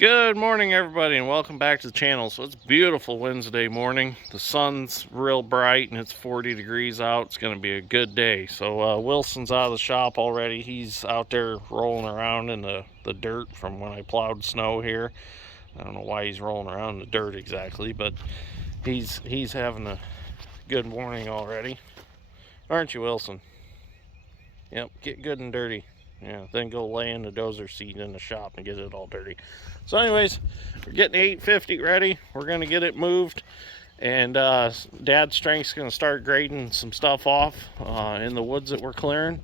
Good morning, everybody, and welcome back to the channel. So it's beautiful Wednesday morning. The sun's real bright and it's 40 degrees out. It's going to be a good day. So Wilson's out of the shop already. He's out there rolling around in the dirt from when I plowed snow here. I don't know why he's rolling around in the dirt exactly, but he's having a good morning already. Aren't you, Wilson? Yep, get good and dirty. Yeah, then go lay in the dozer seat in the shop and get it all dirty. So anyways, we're getting the 850 ready. We're going to get it moved. And Dad's strength's going to start grading some stuff off in the woods that we're clearing.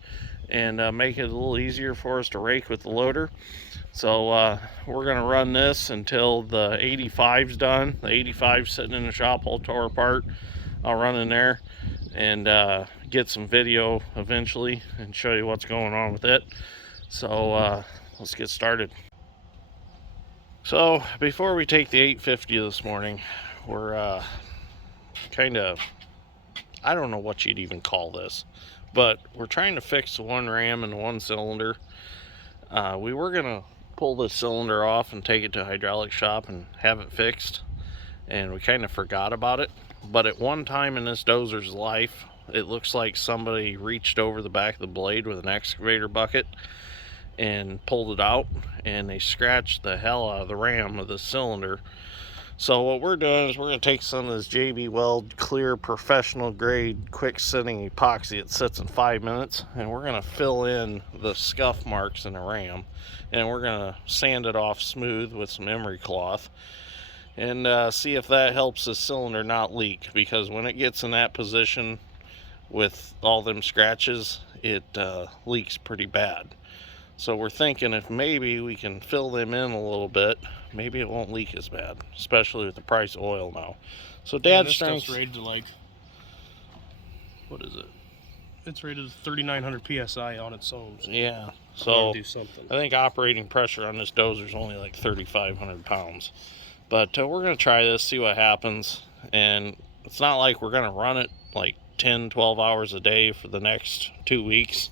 And make it a little easier for us to rake with the loader. So we're going to run this until the 85's done. The 85's sitting in the shop all tore apart. I'll run in there and get some video eventually and show you what's going on with it. So let's get started. So before we take the 850 this morning, we're kind of, I don't know what you'd even call this, but we're trying to fix the one ram and one cylinder. We were gonna pull this cylinder off and take it to a hydraulic shop and have it fixed, and we kind of forgot about it. But at one time in this dozer's life, it looks like somebody reached over the back of the blade with an excavator bucket and pulled it out, and they scratched the hell out of the ram of the cylinder. So what we're doing is we're going to take some of this JB Weld clear professional grade quick sitting epoxy. It sits in 5 minutes, and we're going to fill in the scuff marks in the ram, and we're going to sand it off smooth with some emery cloth and see if that helps the cylinder not leak, because when it gets in that position with all them scratches, it leaks pretty bad. So we're thinking if maybe we can fill them in a little bit, maybe it won't leak as bad, especially with the price of oil now. So Dad's strength, stuff's rated to, like, what is it? It's rated 3,900 psi on its own. So yeah. So do something. I think operating pressure on this dozer is only like 3,500 pounds. But we're going to try this, see what happens. And it's not like we're going to run it like 10, 12 hours a day for the next 2 weeks.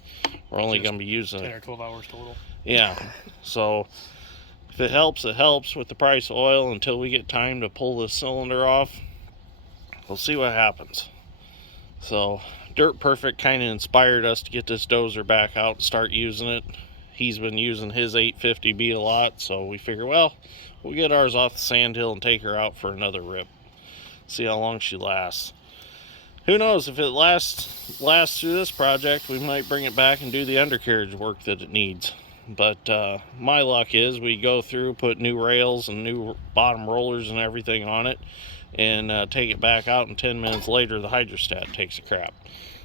We're only going to be using 10 or 12 hours total. Yeah. So if it helps, it helps with the price of oil until we get time to pull this cylinder off. We'll see what happens. So Dirt Perfect kind of inspired us to get this dozer back out and start using it. He's been using his 850B a lot, so we figure, well, we'll get ours off the sand hill and take her out for another rip. See how long she lasts. Who knows, if it lasts through this project, we might bring it back and do the undercarriage work that it needs. But my luck is we go through, put new rails and new bottom rollers and everything on it, and take it back out, and 10 minutes later the hydrostat takes a crap.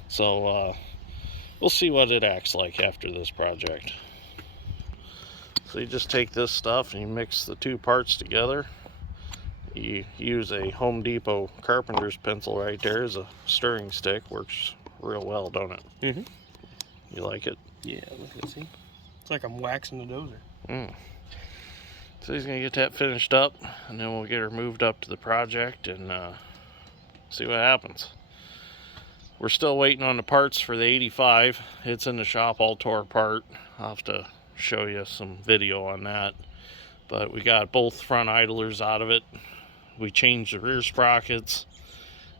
So we'll see what it acts like after this project. So you just take this stuff and you mix the two parts together. You use a Home Depot carpenter's pencil right there as a stirring stick. Works real well, don't it? Mm-hmm. You like it? Yeah, look at see. It's like I'm waxing the dozer. So he's gonna get that finished up, and then we'll get her moved up to the project and see what happens. We're still waiting on the parts for the 85. It's in the shop all tore apart. I'll have to show you some video on that. But we got both front idlers out of it. We changed the rear sprockets,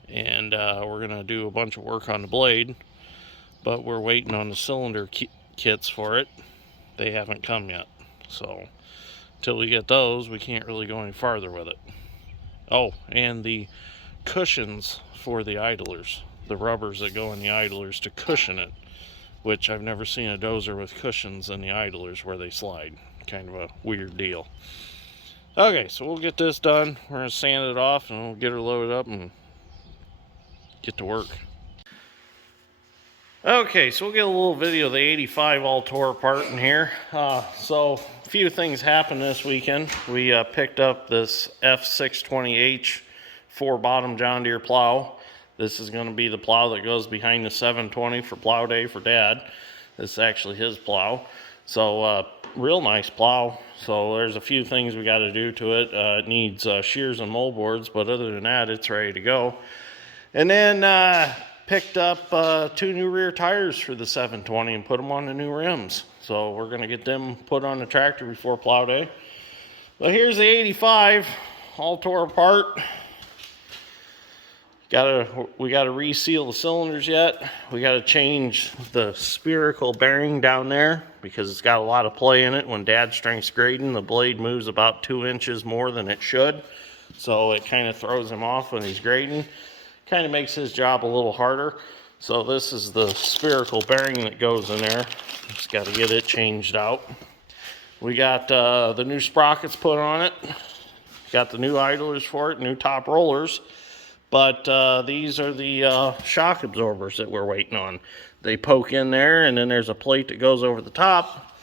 and we're gonna do a bunch of work on the blade, but we're waiting on the cylinder kits for it. They haven't come yet, so until we get those, we can't really go any farther with it. Oh, and the cushions for the idlers, the rubbers that go in the idlers to cushion it, which I've never seen a dozer with cushions in the idlers where they slide. Kind of a weird deal. Okay, so we'll get this done. We're gonna sand it off and we'll get her loaded up and get to work. Okay, so we'll get a little video of the 85 all tore apart in here. So a few things happened this weekend. We picked up this F620H 4-bottom John Deere plow. This is going to be the plow that goes behind the 720 for plow day for Dad. This is actually his plow. So real nice plow. So there's a few things we got to do to it. It needs shears and moldboards, but other than that, it's ready to go. And then picked up 2 new rear tires for the 720 and put them on the new rims. So we're going to get them put on the tractor before plow day. But here's the 85, all tore apart. We gotta reseal the cylinders yet. We gotta change the spherical bearing down there because it's got a lot of play in it. When dad strength's grading, the blade moves about 2 inches more than it should. So it kind of throws him off when he's grading. Kind of makes his job a little harder. So this is the spherical bearing that goes in there. Just gotta get it changed out. We got the new sprockets put on it. Got the new idlers for it, new top rollers. But these are the shock absorbers that we're waiting on. They poke in there, and then there's a plate that goes over the top,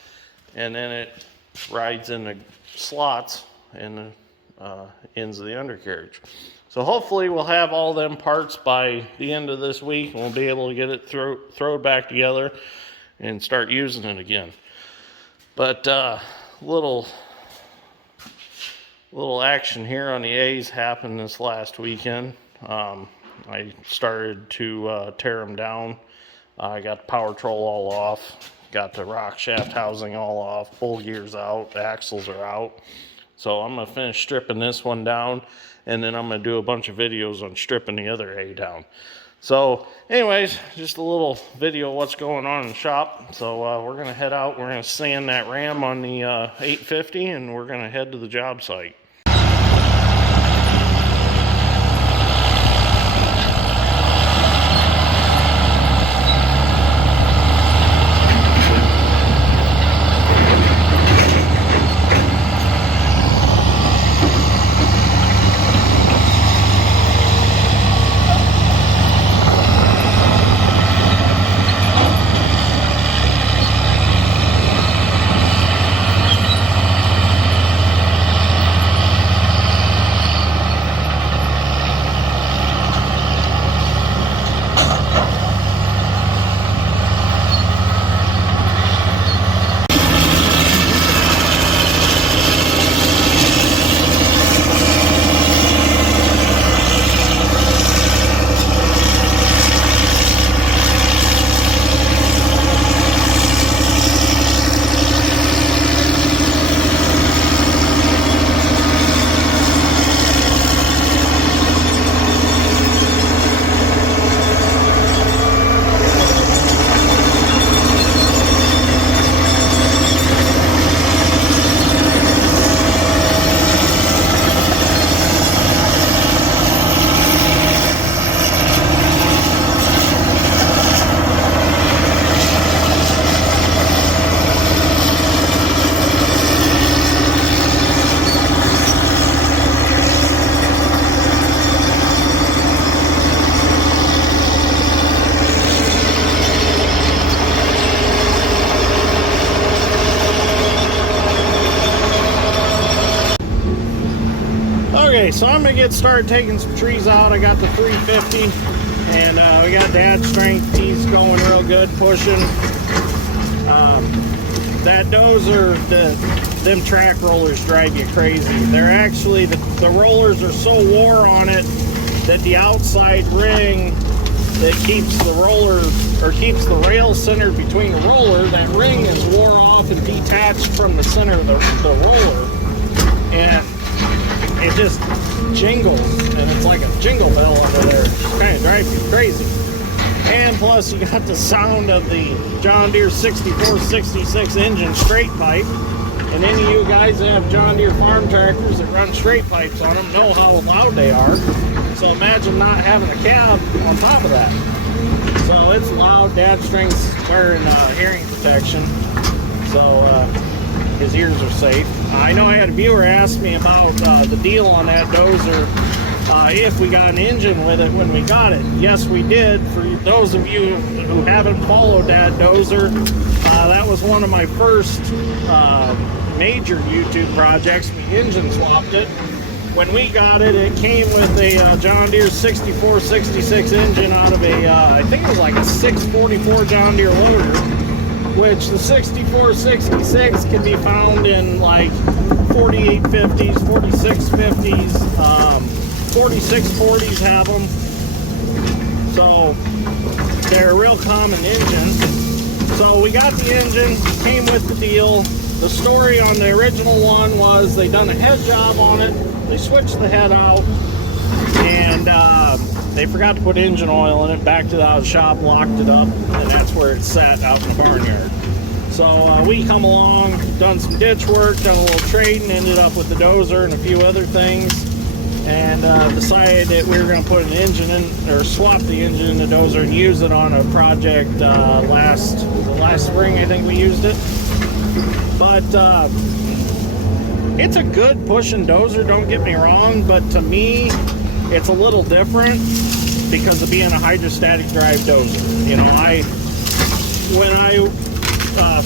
and then it rides in the slots in the ends of the undercarriage. So hopefully we'll have all them parts by the end of this week, and we'll be able to get it thrown back together and start using it again. But little action here on the A's happened this last weekend. I started to tear them down. I got the power troll all off, got the rock shaft housing all off, full gears out, the axles are out. So I'm gonna finish stripping this one down, and then I'm gonna do a bunch of videos on stripping the other A down. So anyways, just a little video of what's going on in the shop. So we're gonna head out, we're gonna sand that ram on the 850, and we're gonna head to the job site. Okay, so I'm gonna get started taking some trees out. I got the 350, and we got dad's strength. He's going real good, pushing. That dozer, them track rollers drive you crazy. They're actually, the rollers are so wore on it that the outside ring that keeps the roller, or keeps the rail centered between the roller, that ring is wore off and detached from the center of the roller. And it just jingles, and it's like a jingle bell under there. It kind of drives you crazy. And plus you got the sound of the John Deere 6466 engine straight pipe. And any of you guys that have John Deere farm tractors that run straight pipes on them know how loud they are. So imagine not having a cab on top of that. So it's loud. Dad strength's wearing hearing protection, so his ears are safe. I know I had a viewer ask me about the deal on that dozer, if we got an engine with it when we got it. Yes, we did. For those of you who haven't followed that dozer, that was one of my first major YouTube projects. We engine swapped it. When we got it, it came with a John Deere 6466 engine out of a, I think it was like a 644 John Deere loader, which the 6466 can be found in like 4850s, 4650s, 4640s have them. So they're a real common engine. So we got the engine, came with the deal. the story on the original one was they done a head job on it. They switched the head out, and they forgot to put engine oil in it. Backed it out of the shop, locked it up, and that's where it sat out in the barnyard. So we come along, done some ditch work, done a little trading, ended up with the dozer and a few other things, and decided that we were going to put an engine in, or swap the engine in the dozer and use it on a project last spring. I think we used it. But it's a good pushing dozer, don't get me wrong, but to me it's a little different because of being a hydrostatic drive dozer. You know, when I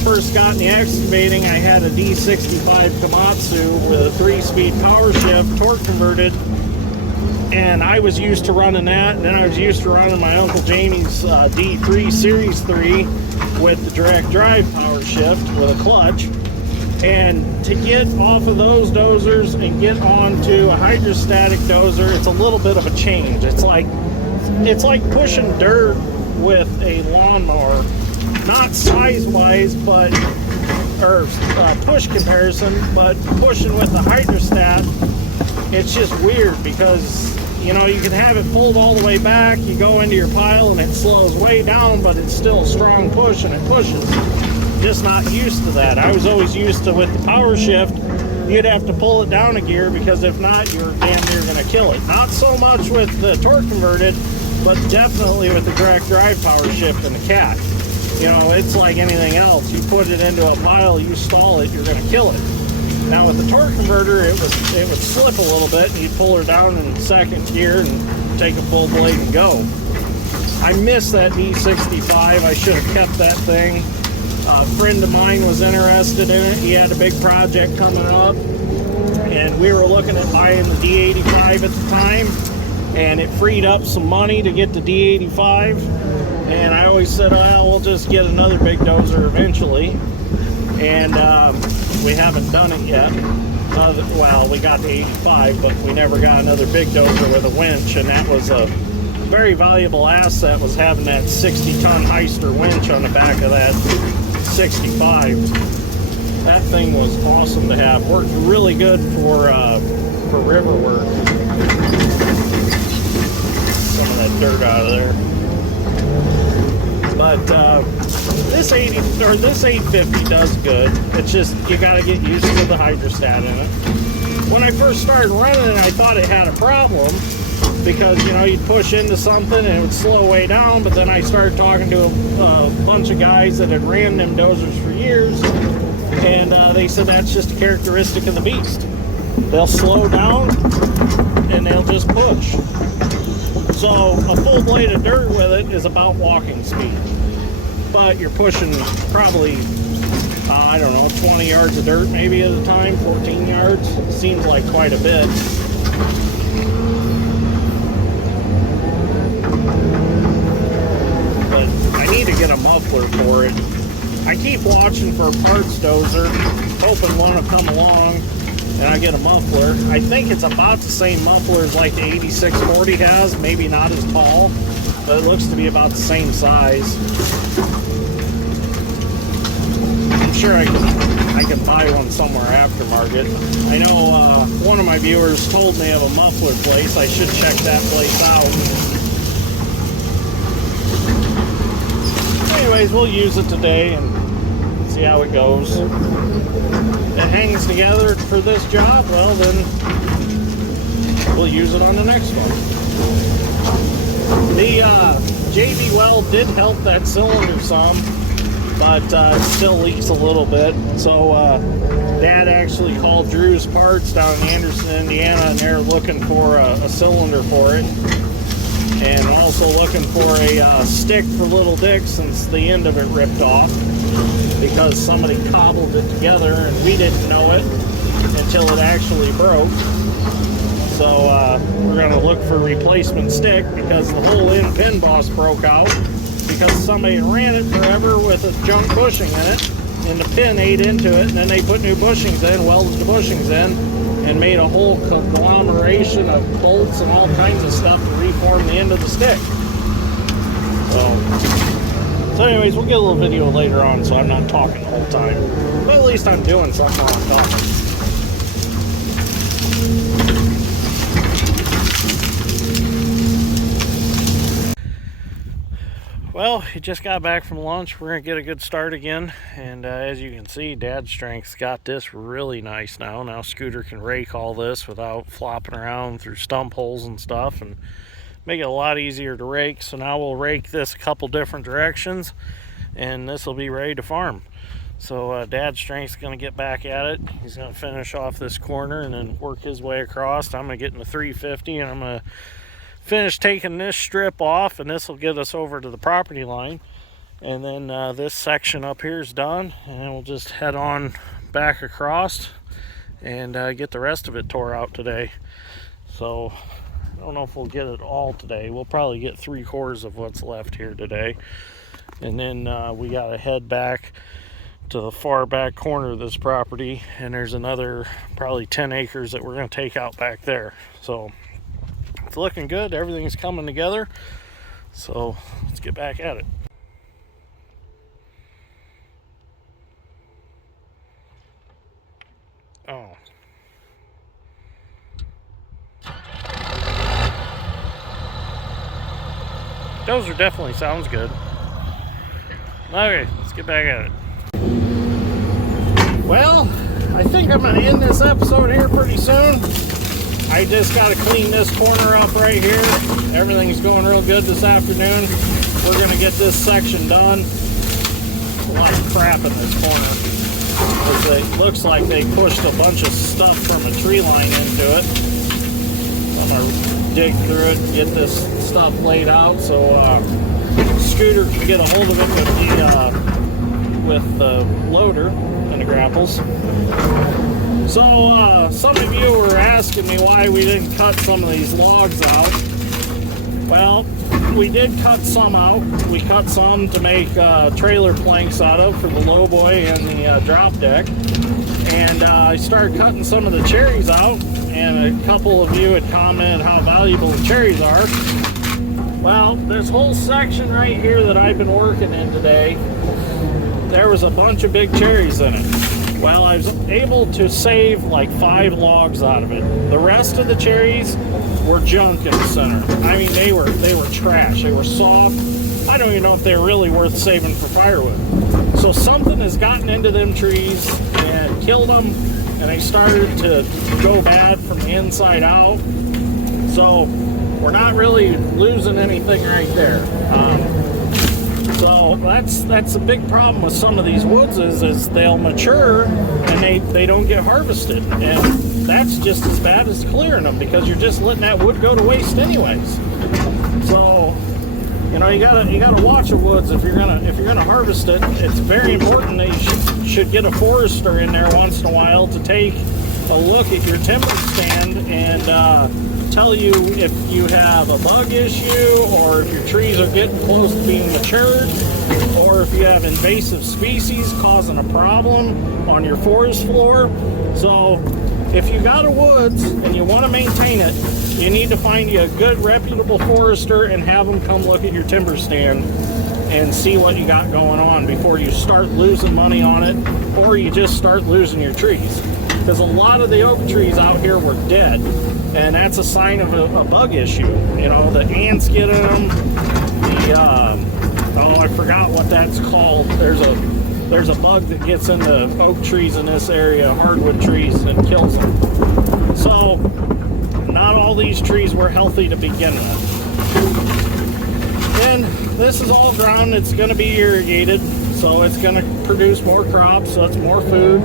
first got in the excavating, I had a D65 Komatsu with a 3-speed power shift, torque converted, and I was used to running that. And then I was used to running my Uncle Jamie's D3 Series 3 with the direct drive power shift with a clutch. And to get off of those dozers and get onto a hydrostatic dozer, it's a little bit of a change. It's like pushing dirt with a lawnmower, not size-wise, but push comparison, but pushing with the hydrostat, it's just weird because, you know, you can have it pulled all the way back, you go into your pile and it slows way down, but it's still a strong push and it pushes. Just not used to that. I was always used to, with the power shift, you'd have to pull it down a gear because if not, you're damn near going to kill it. Not so much with the torque converted, but definitely with the direct drive power shift and the cat. You know, it's like anything else. You put it into a pile, you stall it, you're going to kill it. Now with the torque converter, it would slip a little bit, and you'd pull her down in second gear and take a full blade and go. I miss that D65. I should have kept that thing. A friend of mine was interested in it. He had a big project coming up, and we were looking at buying the D85 at the time, and it freed up some money to get the D85. And I always said, well, we'll just get another big dozer eventually. And we haven't done it yet. Well, we got the 85, but we never got another big dozer with a winch, and that was a very valuable asset, was having that 60-ton Heister winch on the back of that 65. That thing was awesome to have. Worked really good for river work. Some of that dirt out of there. But this 850 does good. It's just you got to get used to the hydrostat in it. When I first started running it, I thought it had a problem because, you know, you'd push into something and it would slow way down. But then I started talking to a bunch of guys that had ran them dozers for years, and they said that's just a characteristic of the beast. They'll slow down and they'll just push. So a full blade of dirt with it is about walking speed, but you're pushing probably, I don't know, 20 yards of dirt maybe at a time, 14 yards. Seems like quite a bit. But I need to get a muffler for it. I keep watching for a parts dozer, hoping one will come along and I get a muffler. I think it's about the same muffler as like the 8640 has, maybe not as tall, but it looks to be about the same size. I'm sure I can buy one somewhere aftermarket. I know one of my viewers told me of a muffler place. I should check that place out. Anyways, we'll use it today and see how it goes. It hangs together for this job, well then we'll use it on the next one. The JB weld did help that cylinder some, but it still leaks a little bit. So Dad actually called Drew's Parts down in Anderson, Indiana, and they're looking for a cylinder for it, and also looking for a stick for Little Dick since the end of it ripped off, because somebody cobbled it together and we didn't know it until it actually broke. So we're going to look for a replacement stick because the whole end pin boss broke out because somebody ran it forever with a junk bushing in it, and the pin ate into it, and then they put new bushings in, welded the bushings in, and made a whole conglomeration of bolts and all kinds of stuff to reform the end of the stick. So So anyways, we'll get a little video later on so I'm not talking the whole time. But at least I'm doing something while I'm talking. Well, he just got back from lunch. We're going to get a good start again. And as you can see, Dad's Strength's got this really nice now. Now Scooter can rake all this without flopping around through stump holes and stuff, and make it a lot easier to rake. So now we'll rake this a couple different directions, and this will be ready to farm. So Dad's Strength's going to get back at it. He's going to finish off this corner and then work his way across. I'm going to get in the 350, and I'm going to finish taking this strip off, and this will get us over to the property line. And then this section up here is done, and then we'll just head on back across and get the rest of it tore out today. So I don't know if we'll get it all today. We'll probably get 3/4 of what's left here today. And then we got to head back to the far back corner of this property, and there's another probably 10 acres that we're going to take out back there. So it's looking good. Everything's coming together. So let's get back at it. Oh. Dozer definitely sounds good. Okay, let's get back at it. Well, I think I'm going to end this episode here pretty soon. I just got to clean this corner up right here. Everything's going real good this afternoon. We're going to get this section done. A lot of crap in this corner. It looks like they pushed a bunch of stuff from a tree line into it. I'm going to dig through it and get this stuff laid out so Scooter can get a hold of it with the loader and the grapples. So some of you were asking me why we didn't cut some of these logs out. Well, we did cut some out. We cut some to make trailer planks out of for the lowboy and the drop deck. And I started cutting some of the cherries out, and a couple of you had commented how valuable the cherries are. Well, this whole section right here that I've been working in today, there was a bunch of big cherries in it. Well, I was able to save like 5 logs out of it. The rest of the cherries were junk in the center. I mean, they were trash. They were soft. I don't even know if they're really worth saving for firewood. So something has gotten into them trees and killed them, and they started to go bad from the inside out. So we're not really losing anything right there. So that's a big problem with some of these woods is they'll mature and they don't get harvested, and that's just as bad as clearing them because you're just letting that wood go to waste anyways. So you know, you gotta watch the woods if you're gonna harvest it. It's very important that you should get a forester in there once in a while to take a look at your timber stand and tell you if you have a bug issue, or if your trees are getting close to being matured, or if you have invasive species causing a problem on your forest floor. So if you got a woods and you want to maintain it, you need to find you a good reputable forester and have them come look at your timber stand and see what you got going on before you start losing money on it, or you just start losing your trees. Because a lot of the oak trees out here were dead, and that's a sign of a bug issue. You know, the ants get in them. I forgot what that's called. There's a bug that gets into oak trees in this area, hardwood trees, and kills them. So not all these trees were healthy to begin with. And this is all ground that's going to be irrigated, so it's going to produce more crops, so it's more food.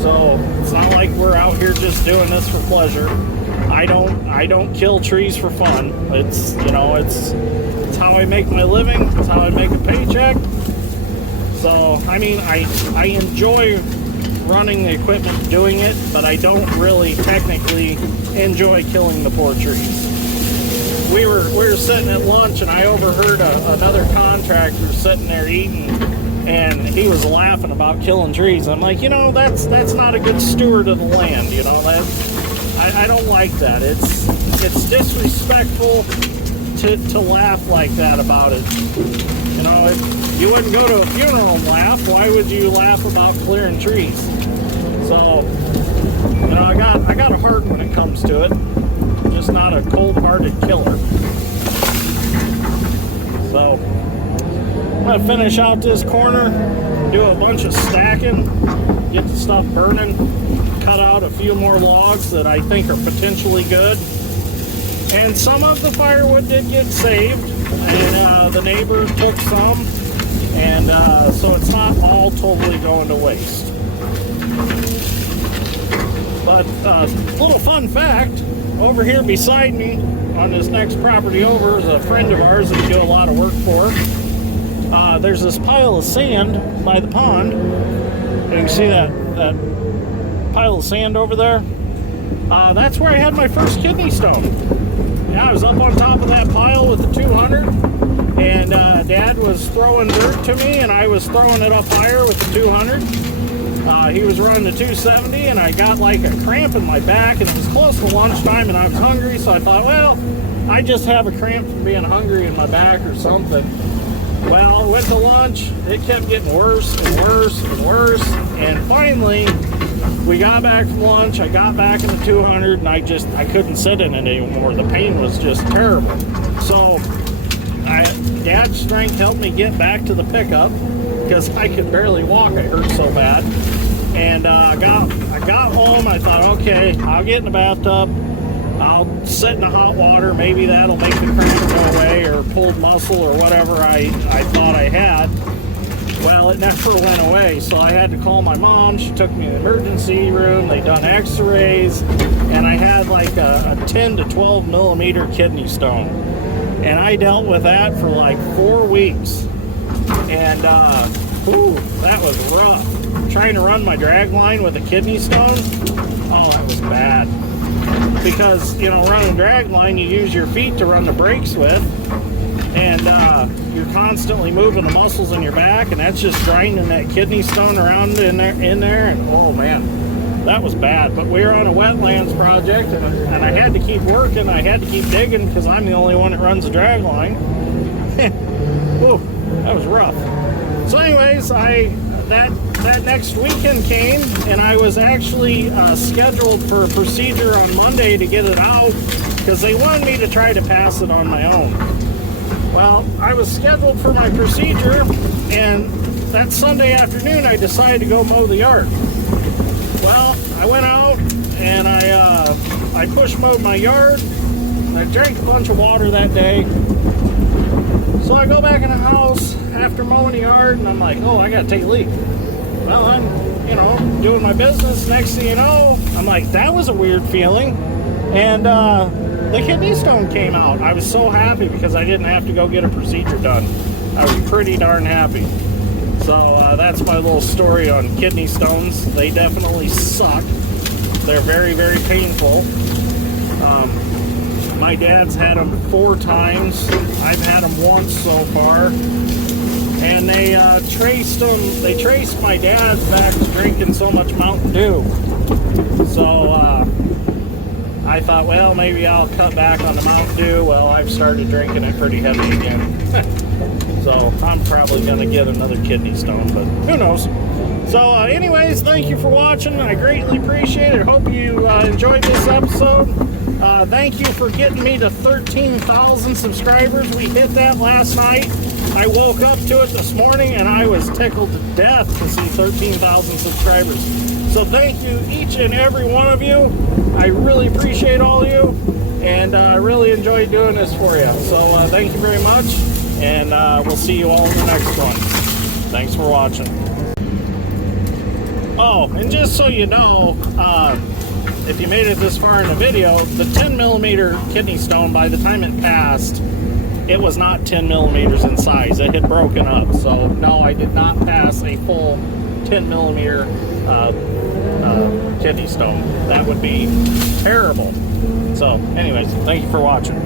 So it's not like we're out here just doing this for pleasure. I don't kill trees for fun. It's how I make my living. It's how I make a paycheck. So I mean, I enjoy running the equipment doing it, but I don't really technically enjoy killing the poor trees. We were sitting at lunch, and I overheard another contractor sitting there eating, and he was laughing about killing trees. I'm like, that's not a good steward of the land. I don't like that. It's disrespectful to laugh like that about it. You know, you wouldn't go to a funeral and laugh. Why would you laugh about clearing trees? So, you know, I got a heart when it comes to it. Just not a cold-hearted killer. So, I'm gonna finish out this corner, do a bunch of stacking, get the stuff burning, cut out a few more logs that I think are potentially good. And some of the firewood did get saved, and the neighbors took some, and so it's not all totally going to waste. But little fun fact, over here beside me on this next property over is a friend of ours that we do a lot of work for. There's this pile of sand by the pond. You can see that pile of sand over there. That's where I had my first kidney stone. Yeah, I was up on top of that pile with the 200, and Dad was throwing dirt to me, and I was throwing it up higher with the 200. He was running the 270, and I got like a cramp in my back, and it was close to lunchtime, and I was hungry, so I thought, well, I just have a cramp from being hungry in my back or something. Well, I went to lunch, it kept getting worse and worse and worse, and finally, we got back from lunch, I got back in the 200, and I couldn't sit in it anymore. The pain was just terrible. So, Dad's strength helped me get back to the pickup, because I could barely walk, I hurt so bad. And I got home, I thought, okay, I'll get in the bathtub, I'll sit in the hot water, maybe that'll make the cramp go away, or pulled muscle, or whatever I thought I had. Well, it never went away, so I had to call my mom. She took me to the emergency room, they done x-rays, and I had like a 10 to 12 millimeter kidney stone. And I dealt with that for like 4 weeks. And, that was rough. Trying to run my drag line with a kidney stone, oh, that was bad. Because, you know, running a drag line, you use your feet to run the brakes with, and you're constantly moving the muscles in your back, and that's just grinding that kidney stone around in there, and oh man, that was bad. But we were on a wetlands project, and I had to keep working, I had to keep digging, because I'm the only one that runs a drag line. Whew, that was rough. So anyways, that next weekend came, and I was actually scheduled for a procedure on Monday to get it out, because they wanted me to try to pass it on my own. Well, I was scheduled for my procedure, and that Sunday afternoon I decided to go mow the yard. Well, I went out and I push mowed my yard, and I drank a bunch of water that day. So I go back in the house after mowing the yard, and I'm like, oh, I gotta take a leak. Well, I'm, you know, doing my business. Next thing you know, I'm like, that was a weird feeling. And the kidney stone came out. I was so happy because I didn't have to go get a procedure done. I was pretty darn happy. So that's my little story on kidney stones. They definitely suck. They're very, very painful. My dad's had them 4 times. I've had them once so far. And they traced my dad's back to drinking so much Mountain Dew. So I thought, well, maybe I'll cut back on the Mountain Dew. Well, I've started drinking it pretty heavy again. So I'm probably going to get another kidney stone, but who knows. So anyways, thank you for watching. I greatly appreciate it. Hope you enjoyed this episode. Thank you for getting me to 13,000 subscribers. We hit that last night. I woke up to it this morning, and I was tickled to death to see 13,000 subscribers. So thank you, each and every one of you. I really appreciate all of you, and I really enjoyed doing this for you. So thank you very much, and we'll see you all in the next one. Thanks for watching. Oh, and just so you know, if you made it this far in the video, the 10 millimeter kidney stone, by the time it passed, it was not 10 millimeters in size. It had broken up. So no, I did not pass a full 10 millimeter kidney stone. That would be terrible. So anyways, thank you for watching.